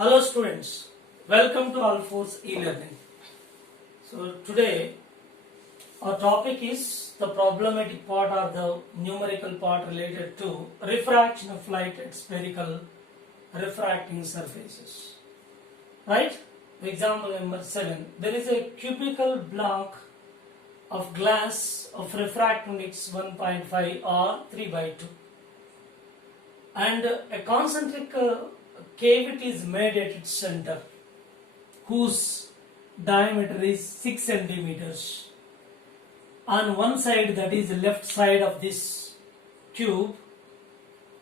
Hello students, welcome to Alforce e-learning. So today our topic is the problematic part or the numerical part related to refraction of light at spherical refracting surfaces. Right? Example number 7. There is a cubical block of glass of refractive index 1.5 or 3 by 2 and a concentric cavity is made at its center whose diameter is 6 centimeters. On one side, that is the left side of this tube,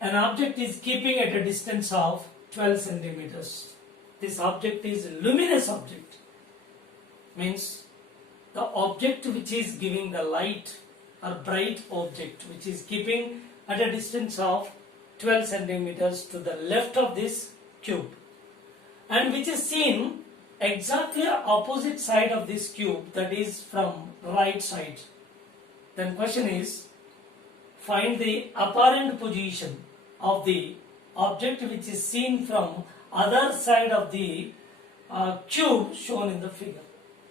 an object is keeping at a distance of 12 centimeters. This object is a luminous object, means the object which is giving the light or bright object which is keeping at a distance of 12 centimeters to the left of this cube and which is seen exactly opposite side of this cube, that is from right side. Then question is, find the apparent position of the object which is seen from other side of the cube shown in the figure.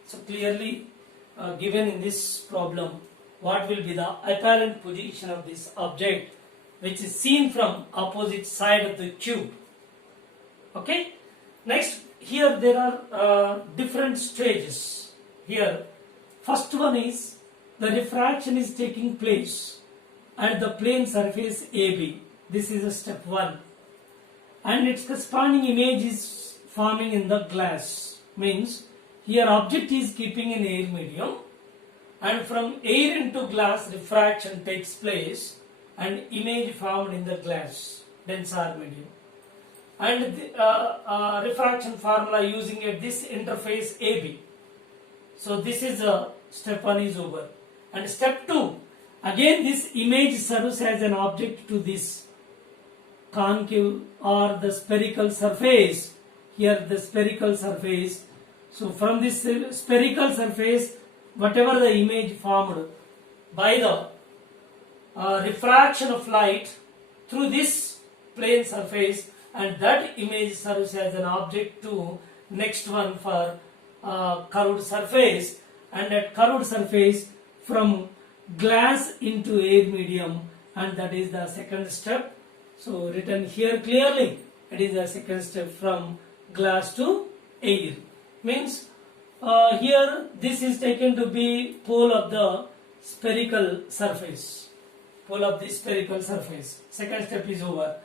So clearly given in this problem, what will be the apparent position of this object which is seen from opposite side of the cube. Okay. Next, here there are different stages. Here, first one is the refraction is taking place at the plane surface AB. This is a step 1. And its corresponding image is forming in the glass. Means, here object is keeping in air medium and from air into glass refraction takes place and image formed in the glass, denser medium. And the refraction formula using at this interface AB. So this is step 1 is over. And step 2, again this image serves as an object to this concave or the spherical surface. Here the spherical surface. So from this spherical surface, whatever the image formed by the refraction of light through this plane surface, and that image serves as an object to next one for curved surface, and at curved surface from glass into air medium, and that is the second step. So written here clearly, it is the second step from glass to air. Means here this is taken to be pole of the spherical surface. Pole of the spherical surface. Second step is over.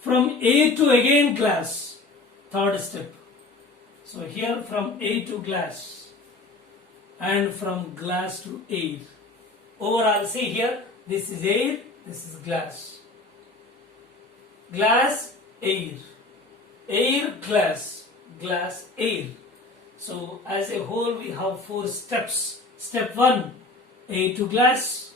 From A to again glass. Third step. So here from A to glass. And from glass to air. Overall, see here, this is air, this is glass. Glass, air. Air, glass. Glass, air. So as a whole we have 4 steps. Step 1, A to glass.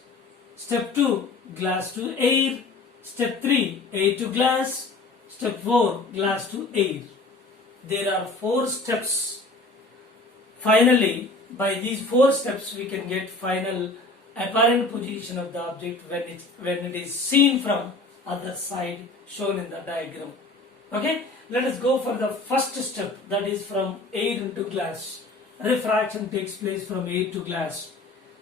Step 2, glass to air. Step 3, air to glass. Step 4, glass to air. There are 4 steps. Finally, by these 4 steps we can get final apparent position of the object when it is seen from other side shown in the diagram. Okay, let us go for the first step, that is from air into glass. Refraction takes place from air to glass.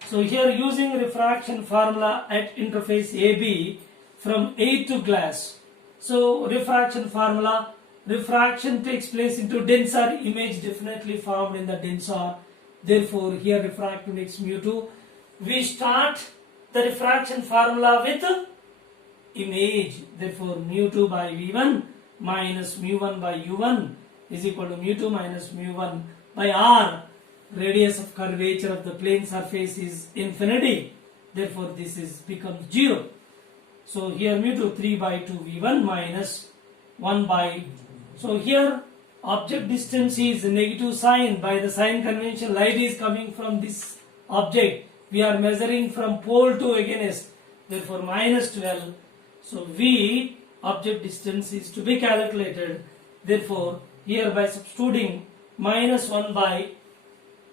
So here using refraction formula at interface AB from air to glass. So refraction formula, refraction takes place into denser image definitely formed in the denser. Therefore here refractive index mu2. We start the refraction formula with image. Therefore mu2 by V1 minus mu1 by U1 is equal to mu2 minus mu1 by R. Radius of curvature of the plane surface is infinity. Therefore this is becomes 0. So here mu2 3 by 2 V1 minus 1 by. So here object distance is negative sign. By the sign convention, light is coming from this object. We are measuring from pole to against. Therefore minus 12. So V object distance is to be calculated. Therefore here by substituting minus 1 by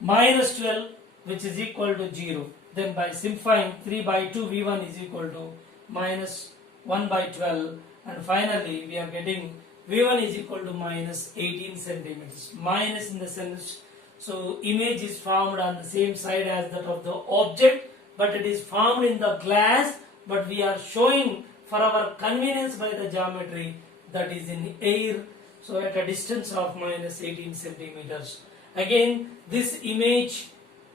minus 12 which is equal to 0. Then by simplifying 3 by 2 V1 is equal to minus 1 by 12 and finally we are getting V1 is equal to minus 18 centimeters. Minus in the sense, so image is formed on the same side as that of the object, but it is formed in the glass, but we are showing for our convenience by the geometry that is in air, so at a distance of minus 18 centimeters. Again, this image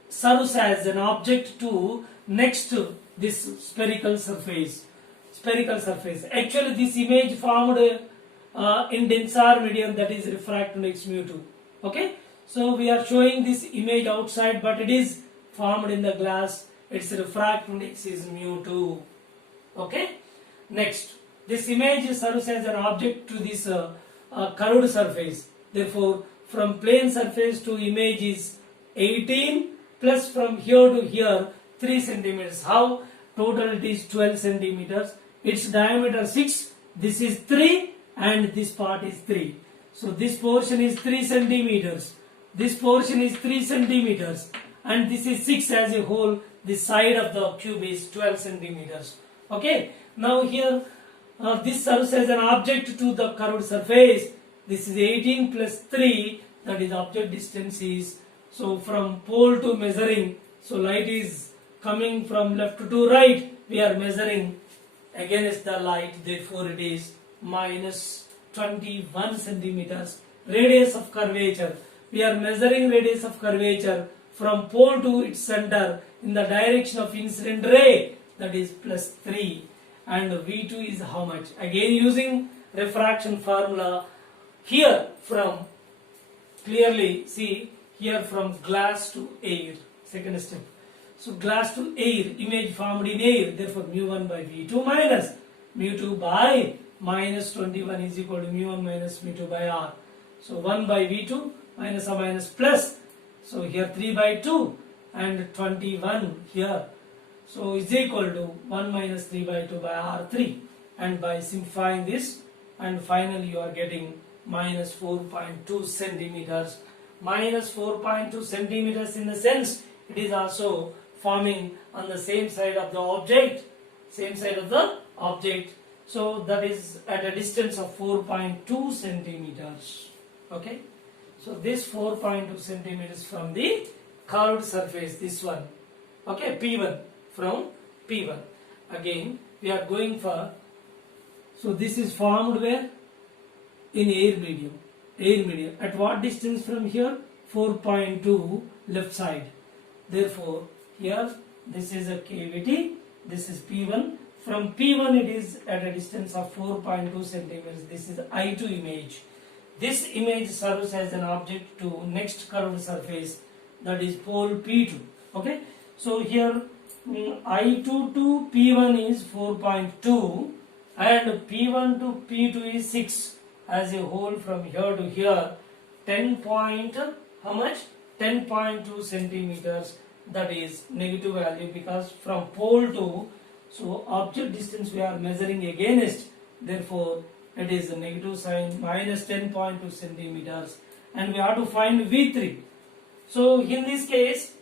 serves as an object to next to this spherical surface. Actually, this image formed in denser medium, that is refractive index mu2. Okay, so we are showing this image outside, but it is formed in the glass. Its refractive index is mu2. Okay, next, this image serves as an object to this curved surface. Therefore, from plane surface to image is 18 plus from here to here 3 centimeters. How? Total it is 12 centimeters. Its diameter 6. This is 3 and this part is 3. So this portion is 3 centimeters. This portion is 3 centimeters. And this is 6 as a whole. This side of the cube is 12 centimeters. Okay. Now here this serves as an object to the curved surface. This is 18 plus 3. That is object distance is. So from pole to measuring. So light is coming from left to right. We are measuring against the light. Therefore it is minus 21 centimeters. Radius of curvature. We are measuring radius of curvature from pole to its center in the direction of incident ray. That is plus 3. And V2 is how much? Again using refraction formula. Here from, clearly see, here from glass to air. Second step. So glass to air, image formed in air. Therefore mu1 by V2 minus mu2 by minus 21 is equal to mu1 minus mu2 by R. So 1 by V2 minus or minus plus. So here 3 by 2 and 21 here. So is equal to 1 minus 3 by 2 by R3. And by simplifying this, and finally you are getting minus 4.2 centimeters. Minus 4.2 centimeters in the sense it is also forming on the same side of the object. So that is at a distance of 4.2 centimeters. Okay. So this 4.2 centimeters from the curved surface, this one. Okay, P1, from P1. Again, we are going for, so this is formed where? In air medium. At what distance from here? 4.2 left side. Therefore, here this is a cavity. This is P1. From P1 it is at a distance of 4.2 centimeters. This is I2 image. This image serves as an object to next curved surface, that is pole P2. Okay. So here I2 to P1 is 4.2 and P1 to P2 is 6. As a whole from here to here 10 point, how much? 10.2 centimeters. That is negative value because from pole to, so object distance we are measuring against, therefore it is a negative sign, minus 10.2 centimeters, and we have to find V3. So in this case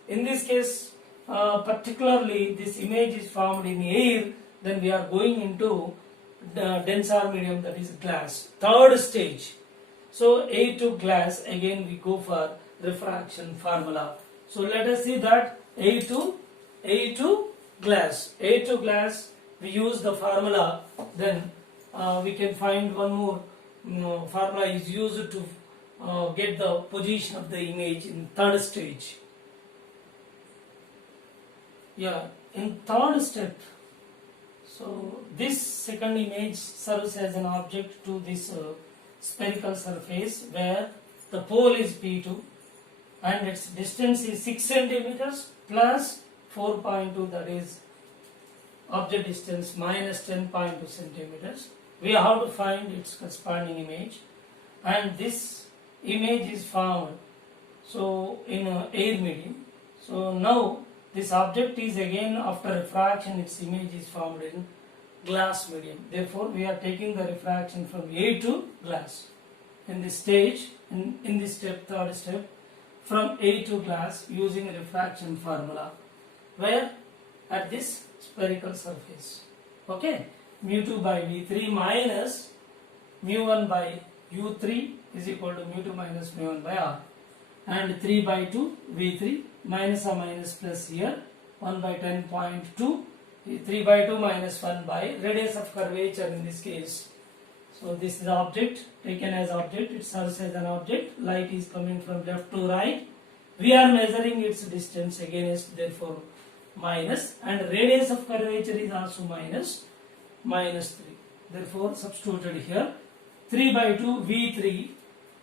particularly this image is formed in air, then we are going into the denser medium, that is glass. Third stage. So A2 glass, again we go for refraction formula. So let us see that A2 glass. A2 glass, we use the formula, then we can find one more formula is used to get the position of the image in third stage. Yeah, in third step, so this second image serves as an object to this spherical surface where the pole is P2 and its distance is 6 centimeters plus 4.2, that is object distance minus 10.2 centimeters. We have to find its corresponding image, and this image is found so in air medium. So now this object is again after refraction, its image is formed in glass medium. Therefore we are taking the refraction from A to glass in this stage, in this step, third step, from A to glass using refraction formula, where at this spherical surface. Okay, mu2 by V3 minus mu1 by u3 is equal to mu2 minus mu1 by r, and 3 by 2 v3 minus or minus plus here 1 by 10.2, 3 by 2 minus 1 by radius of curvature in this case. So this is the object, taken as object, it serves as an object, light is coming from left to right, we are measuring its distance against, therefore minus, and radius of curvature is also minus 3, therefore substituted here 3 by 2 v3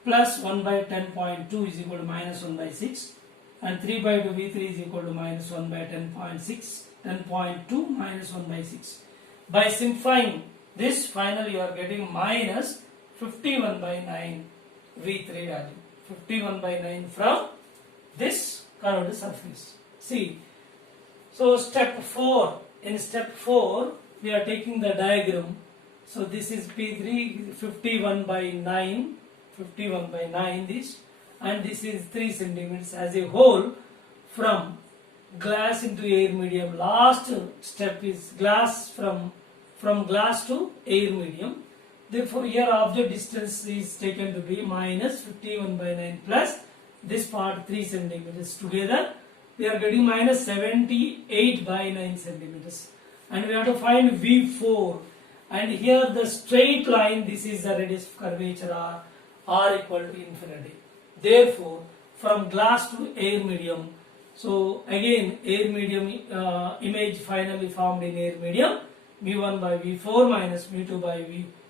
plus 1 by 10.2 is equal to minus 1 by 6, and 3 by 2 v3 is equal to minus 1 by 10.6, 10.2 minus 1 by 6. By simplifying this, finally you are getting minus 51 by 9 v3 value, 51 by 9 from this curved surface. See, so step 4, in step 4 we are taking the diagram. So this is P3, 51 by 9, 51 by 9 this, and this is 3 centimeters as a whole from glass into air medium. Last step is glass from glass to air medium. Therefore here object distance is taken to be minus 51 by 9 plus this part 3 centimeters. Together we are getting minus 78 by 9 centimeters. And we have to find V4. And here the straight line, this is the radius of curvature r equal to infinity. Therefore from glass to air medium, so again air medium image finally formed in air medium, mu1 by v4 minus mu2 by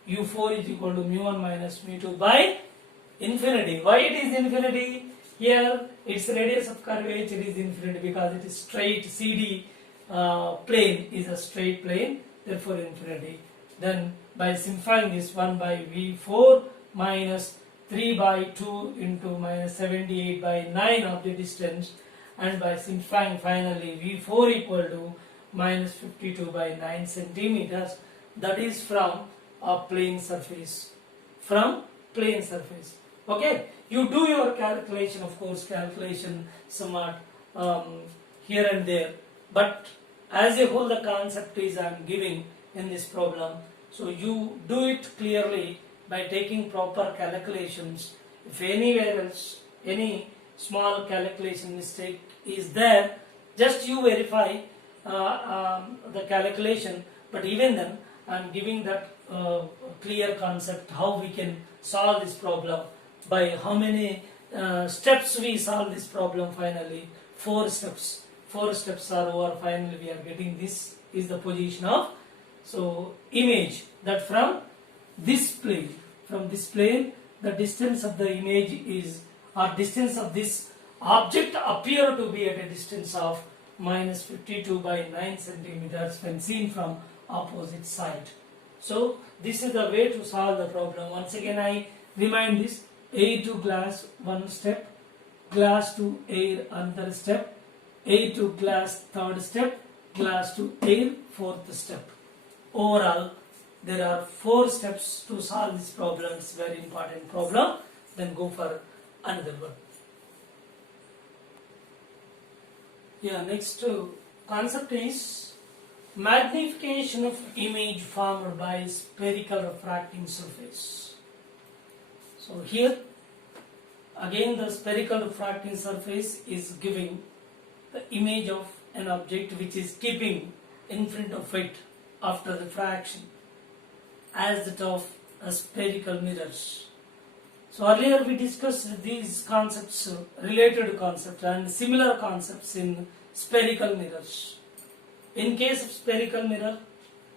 u4 is equal to mu1 minus mu2 by infinity. Why it is infinity? Here its radius of curvature is infinity because it is straight, CD plane is a straight plane, therefore infinity. Then by simplifying this, 1 by v4 minus 3 by 2 into minus 78 by 9 of the distance, and by simplifying finally v4 equal to minus 52 by 9 centimeters, that is from a plane surface, from plane surface. Okay, you do your calculation, of course calculation somewhat here and there, but as a whole the concept is I am giving in this problem. So you do it clearly by taking proper calculations. If anywhere else any small calculation mistake is there, just you verify the calculation, but even then I am giving that clear concept how we can solve this problem, by how many steps we solve this problem. Finally 4 steps are over. Finally we are getting this is the position of image, that from this plane the distance of the image is, or distance of this object appear to be at a distance of minus 52 by 9 centimeters when seen from opposite side. So this is the way to solve the problem. Once again I remind this: air to glass one step, glass to air another step, air to glass third step, glass to air fourth step. Overall there are 4 steps to solve this problem. It's very important problem. Then go for another one. Yeah, next concept is magnification of image formed by spherical refracting surface. So here again the spherical refracting surface is giving the image of an object which is keeping in front of it after refraction as that of a spherical mirrors. So earlier we discussed these concepts, related concepts and similar concepts in spherical mirrors. In case of spherical mirror,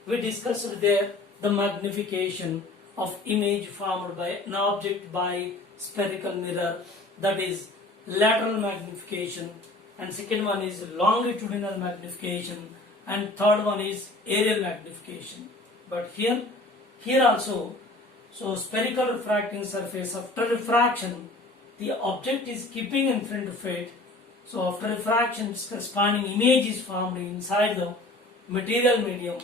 we discussed there the magnification of image formed by an object by spherical mirror, that is lateral magnification, and second one is longitudinal magnification, and third one is aerial magnification. But here also, so spherical refracting surface, after refraction the object is keeping in front of it. So after refraction corresponding image is formed inside the material medium,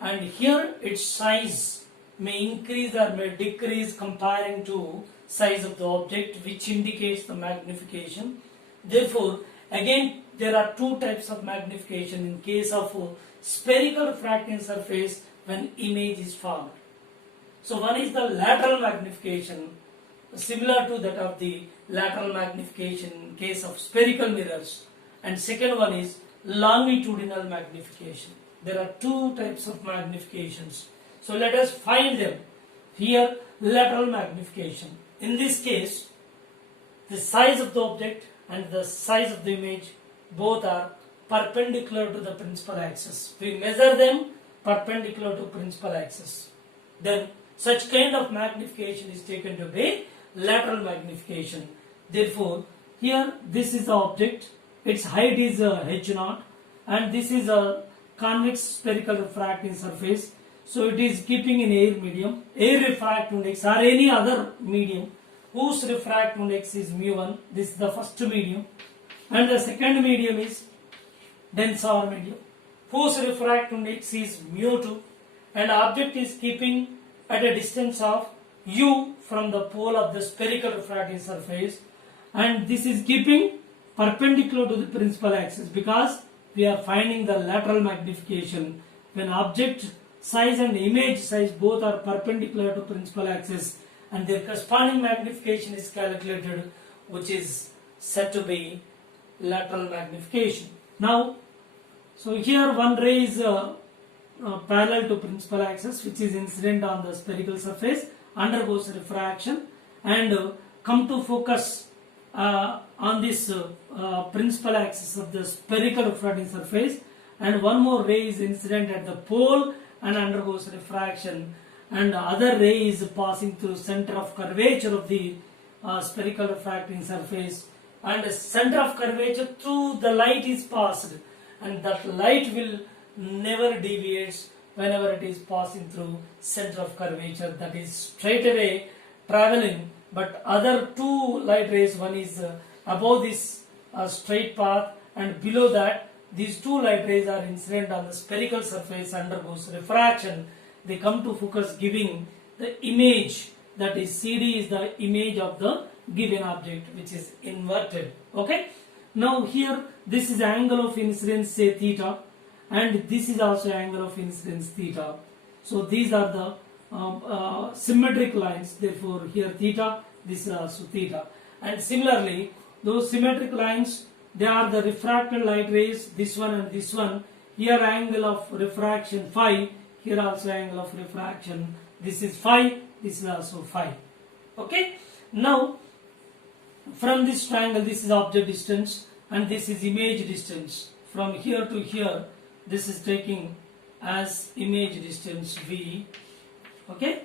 and here its size may increase or may decrease comparing to size of the object, which indicates the magnification. Therefore again there are 2 types of magnification in case of spherical refracting surface when image is formed. So one is the lateral magnification, similar to that of the lateral magnification in case of spherical mirrors, and second one is longitudinal magnification. There are two types of magnifications. So let us find them. Here, lateral magnification. In this case, the size of the object and the size of the image both are perpendicular to the principal axis. We measure them perpendicular to principal axis. Then such kind of magnification is taken to be lateral magnification. Therefore, here this is the object, its height is h0, and this is a convex spherical refracting surface. So it is keeping in air medium, air refractive index or any other medium whose refractive index is mu1. This is the first medium, and the second medium is denser medium whose refractive index is mu2, and object is keeping at a distance of u from the pole of the spherical refracting surface, and this is keeping perpendicular to the principal axis because we are finding the lateral magnification when object size and image size both are perpendicular to principal axis, and their corresponding magnification is calculated, which is said to be lateral magnification. Now, so here one ray is parallel to principal axis, which is incident on the spherical surface, undergoes refraction and come to focus on this principal axis of the spherical refracting surface, and one more ray is incident at the pole and undergoes refraction, and other ray is passing through center of curvature of the spherical refracting surface, and center of curvature through the light is passed, and that light will never deviates whenever it is passing through center of curvature, that is straight away traveling, but other two light rays, one is above this straight path, and below that these two light rays are incident on the spherical surface, undergoes refraction, they come to focus giving the image, that is CD is the image of the given object which is inverted. Okay, now here this is angle of incidence, say theta, and this is also angle of incidence theta. So these are the symmetric lines, therefore here theta, this is also theta, and similarly those symmetric lines, they are the refracted light rays, this one and this one. Here angle of refraction phi, here also angle of refraction, this is phi, this is also phi. Okay, now from this triangle, this is object distance and this is image distance. From here to here, this is taking as image distance v. Okay,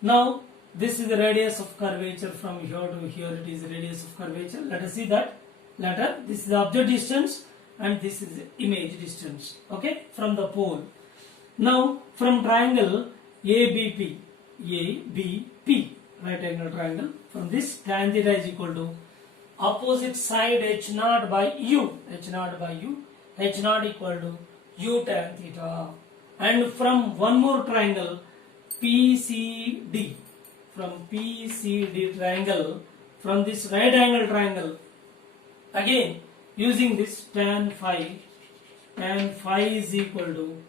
now this is the radius of curvature, from here to here it is the radius of curvature. Let us see that later. This is the object distance and this is the image distance, okay, from the pole. Now from triangle ABP, right angle triangle, from this tan theta is equal to opposite side h0 by u, h0 equal to u tan theta. And from one more triangle PCD, from PCD triangle, from this right angle triangle, again using this tan phi is equal to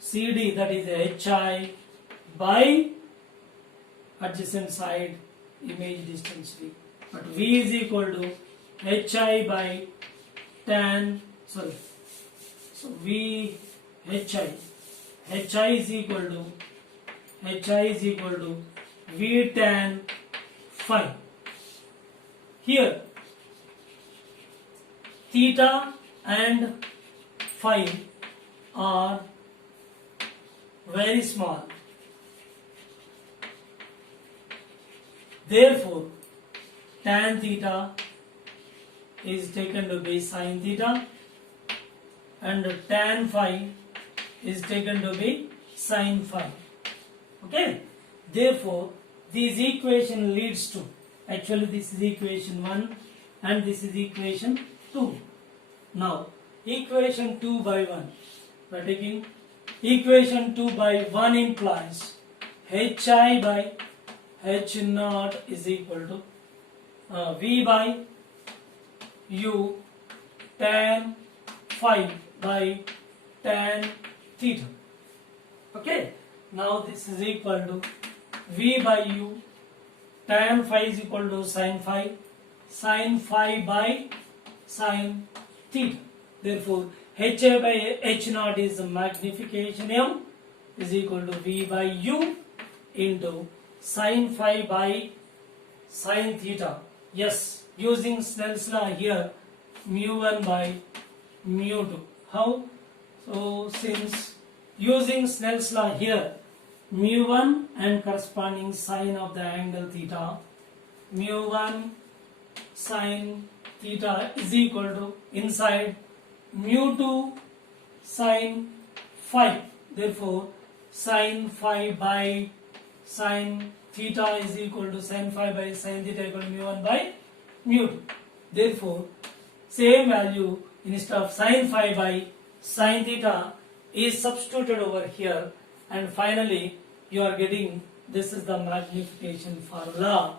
CD, that is HI by adjacent side image distance V, but V is equal to HI by tan, so V HI is equal to V tan phi. Here theta and phi are very small, therefore tan theta is taken to be sin theta and tan phi is taken to be sin phi. Okay, therefore this equation leads to, actually this is equation 1 and this is equation 2. Now equation 2 by 1, we are taking equation 2 by 1 implies HI by H0 is equal to V by U tan phi by tan theta. Okay, now this is equal to V by U, tan phi is equal to sin phi by sin theta. Therefore, HA by H naught is the magnification M is equal to V by U into sin phi by sin theta. Yes, using Snell's law here, mu1 by mu2. How? So, since using Snell's law here, mu1 and corresponding sine of the angle theta, mu1 sin theta is equal to inside mu2 sin phi. Therefore, sin phi by sin theta is equal to sin phi by sin theta equal to mu1 by mu2. Therefore, same value instead of sin phi by sin theta is substituted over here, and finally you are getting this is the magnification formula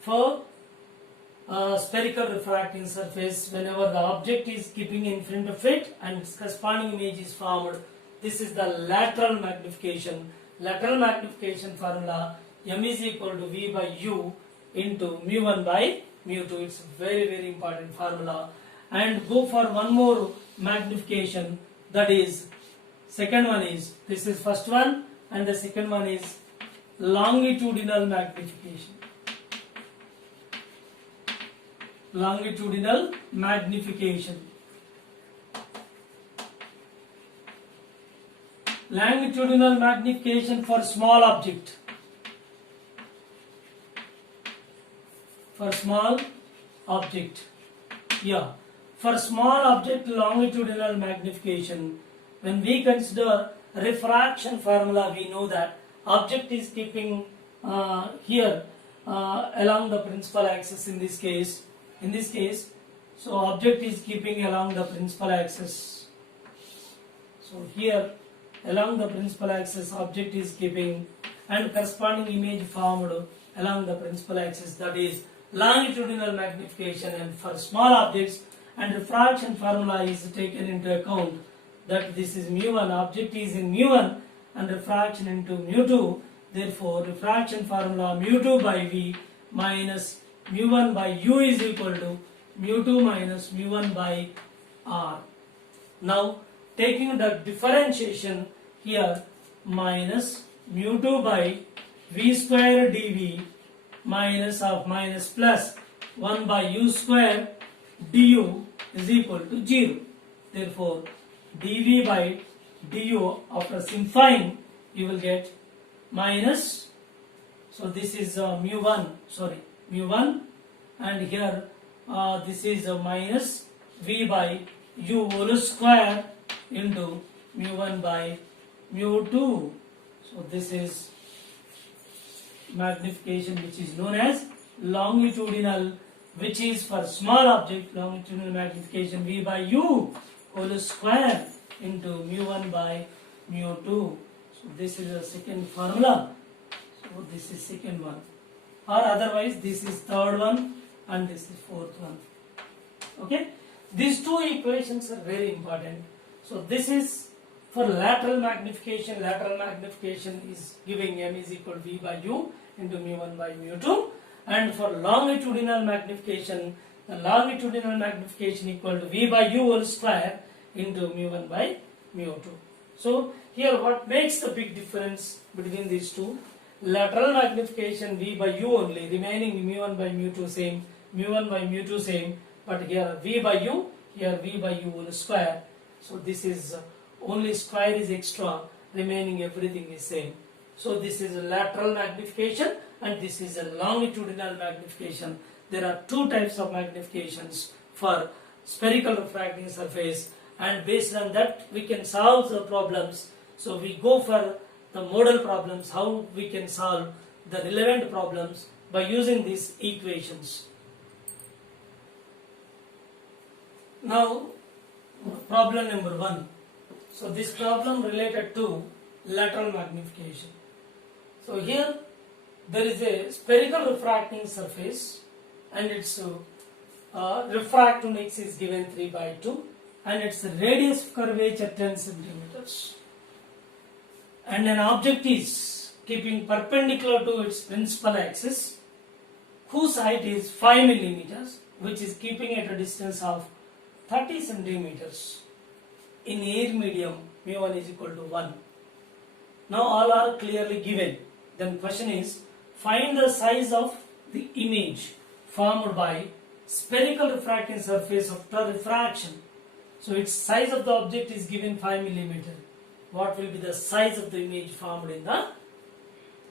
for spherical refracting surface. Whenever the object is keeping in front of it and corresponding image is formed, this is the lateral magnification formula. M is equal to V by U into mu1 by mu2. It's a very important formula. And go for one more magnification, that is second one is, this is first one and the second one is longitudinal magnification. Longitudinal magnification for small object. For small object. Yeah. For small object longitudinal magnification, when we consider refraction formula, we know that object is keeping here along the principal axis in this case. So object is keeping along the principal axis. So here along the principal axis object is keeping, and corresponding image formed along the principal axis, that is longitudinal magnification. And for small objects, and refraction formula is taken into account, that this is mu1, object is in mu1 and refraction into mu2. Therefore, refraction formula mu2 by V minus mu1 by U is equal to mu2 minus mu1 by R. Now, taking the differentiation here, minus mu2 by V square dV minus plus 1 by U square du is equal to 0. Therefore, dV by du after simplifying you will get minus, so this is mu1, and here this is minus V by U whole square into mu1 by mu2. So this is magnification which is known as longitudinal, which is for small object longitudinal magnification V by U whole square into mu1 by mu2. So this is the second formula. So this is second one, or otherwise this is third one and this is fourth one. Okay, these two equations are very important. So this is for lateral magnification. Lateral magnification is giving M is equal to V by U into mu1 by mu2. And for longitudinal magnification, the longitudinal magnification equal to V by U whole square into mu1 by mu2. So here what makes the big difference between these two? Lateral magnification V by U only, remaining mu1 by mu2 same, mu1 by mu2 same, but here V by U, here V by U whole square. So this is only square is extra, remaining everything is same. So this is a lateral magnification and this is a longitudinal magnification. There are two types of magnifications for spherical refracting surface, and based on that we can solve the problems. So we go for the model problems, how we can solve the relevant problems by using these equations. Now problem number 1. So this problem related to lateral magnification. So here there is a spherical refracting surface and its refractive index is given 3 by 2 and its radius of curvature 10 centimeters. and an object is keeping perpendicular to its principal axis whose height is 5 millimeters, which is keeping at a distance of 30 centimeters in air medium mu1 is equal to 1. Now all are clearly given. Then question is, find the size of the image formed by spherical refracting surface after refraction. So its size of the object is given 5 millimeter. What will be the size of the image formed in the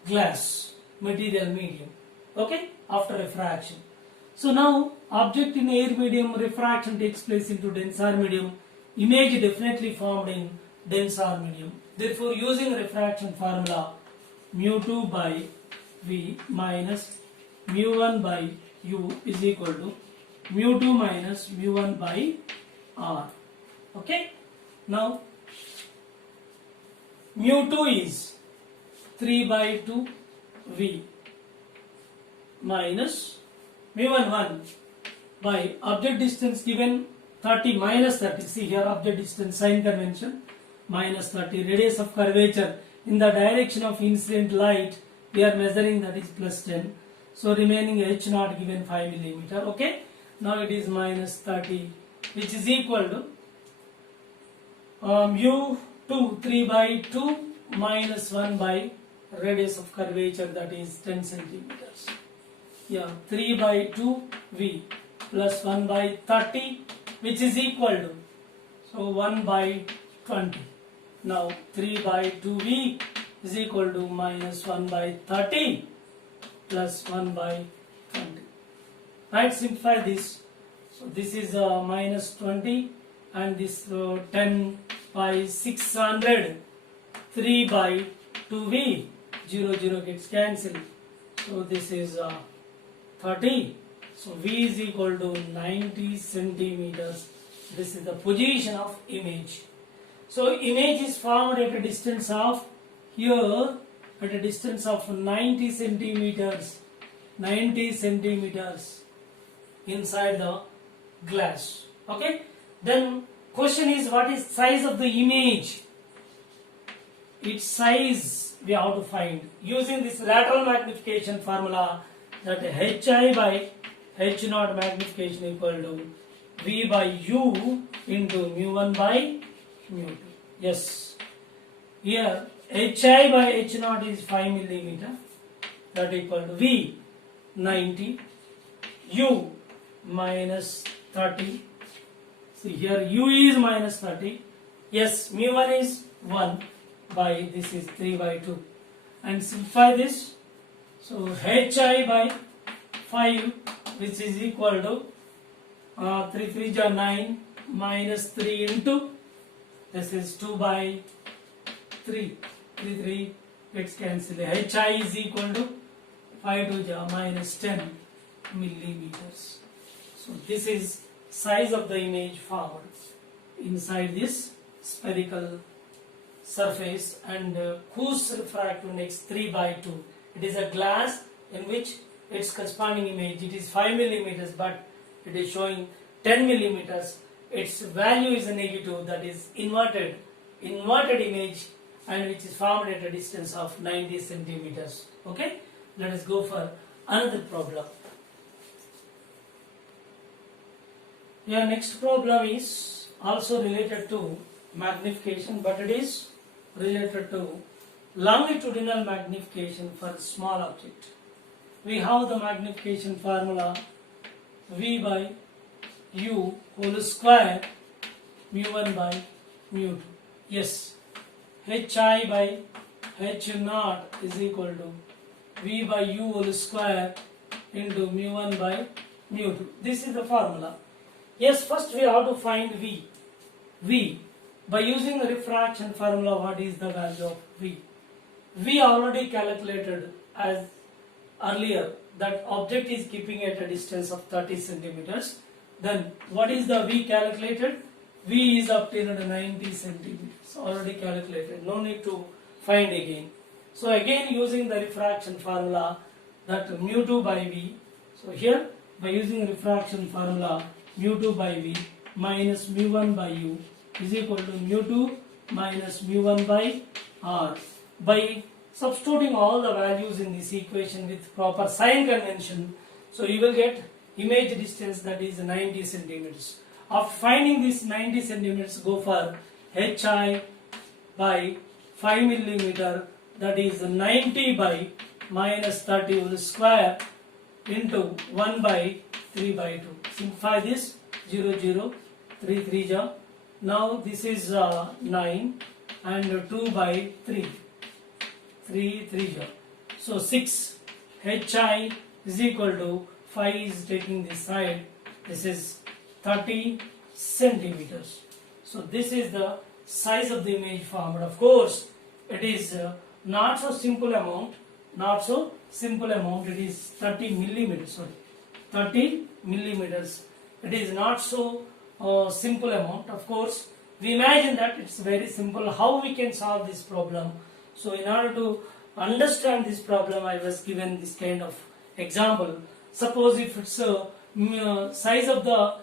glass material medium? Okay, after refraction. So now object in air medium, refraction takes place into denser medium, image definitely formed in denser medium. Therefore, using refraction formula, mu2 by V minus mu1 by U is equal to mu2 minus mu1 by R. Okay. Now mu2 is 3 by 2 V minus mu1 1 by object distance given 30 minus 30. See here, object distance sign convention minus 30, radius of curvature in the direction of incident light we are measuring, that is plus 10. So remaining h naught given 5 millimeter. Okay. Now it is minus 30, which is equal to mu2 3 by 2 minus 1 by radius of curvature, that is 10 centimeters. Yeah, 3 by 2 V plus 1 by 30, which is equal to, so 1 by 20. Now 3 by 2V is equal to minus 1 by 30 plus 1 by 20. Right, simplify this. So this is minus 20 and this 10 by 600, 3 by 2V, 0 gets cancelled. So this is 30. So V is equal to 90 centimeters. This is the position of image. So image is formed at a distance of, here at a distance of 90 centimeters. 90 centimeters inside the glass. Okay. Then question is, what is size of the image? Its size we have to find using this lateral magnification formula, that hi by h naught magnification equal to V by U into mu1 by mu2. Yes. Here hi by h naught is 5 millimeter, that equal to V 90, U minus 30. See here U is minus 30. Yes, mu1 is 1 by, this is 3 by 2. And simplify this. So hi by 5, which is equal to 3 3 is 9 minus 3 into, this is 2 by 3. 3 gets cancelled. Hi is equal to 5 2 is minus 10 millimeters. So this is size of the image formed inside this spherical surface, and whose refractive index 3 by 2. It is a glass in which its corresponding image, it is 5 millimeters, but it is showing 10 millimeters. Its value is a negative, that is inverted image, and which is formed at a distance of 90 centimeters. Okay, let us go for another problem. Your next problem is also related to magnification, but it is related to longitudinal magnification for small object. We have the magnification formula V by U whole square mu1 by mu2. Yes, hi by h naught is equal to V by U whole square into mu1 by mu2. This is the formula. Yes, first we have to find V. V. By using the refraction formula, what is the value of V? We already calculated as earlier that object is keeping at a distance of 30 centimeters. Then what is the V calculated? V is obtained at 90 centimeters. Already calculated. No need to find again. So again using the refraction formula, that mu2 by V. So here by using refraction formula, mu2 by V minus mu1 by U is equal to mu2 minus mu1 by R. by substituting all the values in this equation with proper sign convention, so you will get image distance, that is 90 centimeters. After finding this 90 centimeters, go for HI by 5 millimeter, that is 90 by minus 30 whole square into 1 by 3 by 2. Simplify this, 0, 0, 3, 3 ja. Now this is 9 and 2 by 3, 3, 3 ja. So 6, HI is equal to 5 is taking this side, this is 30 centimeters. So this is the size of the image formed. Of course, it is not so simple amount, it is 30 millimeters, sorry, 30 millimeters. It is not so simple amount. Of course, we imagine that it's very simple. How we can solve this problem? So in order to understand this problem, I was given this kind of example. Suppose if it's size of the,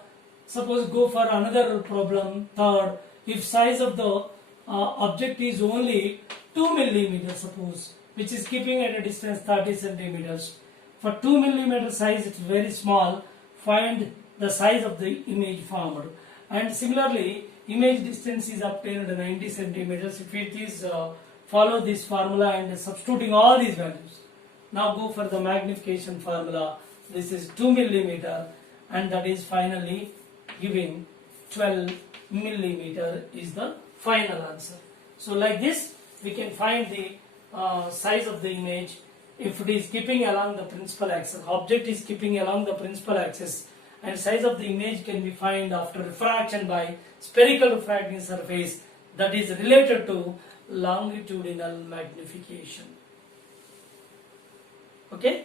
suppose go for another problem, third, if size of the object is only 2 millimeters, suppose, which is keeping at a distance 30 centimeters. For 2 millimeter size, it's very small. Find the size of the image formed. And similarly, image distance is obtained 90 centimeters. If it is follow this formula and substituting all these values. Now go for the magnification formula. This is 2 millimeter, and that is finally giving 12 millimeter is the final answer. So like this, we can find the size of the image if it is keeping along the principal axis. Object is keeping along the principal axis, and size of the image can be found after refraction by spherical refracting surface, that is related to longitudinal magnification. Okay.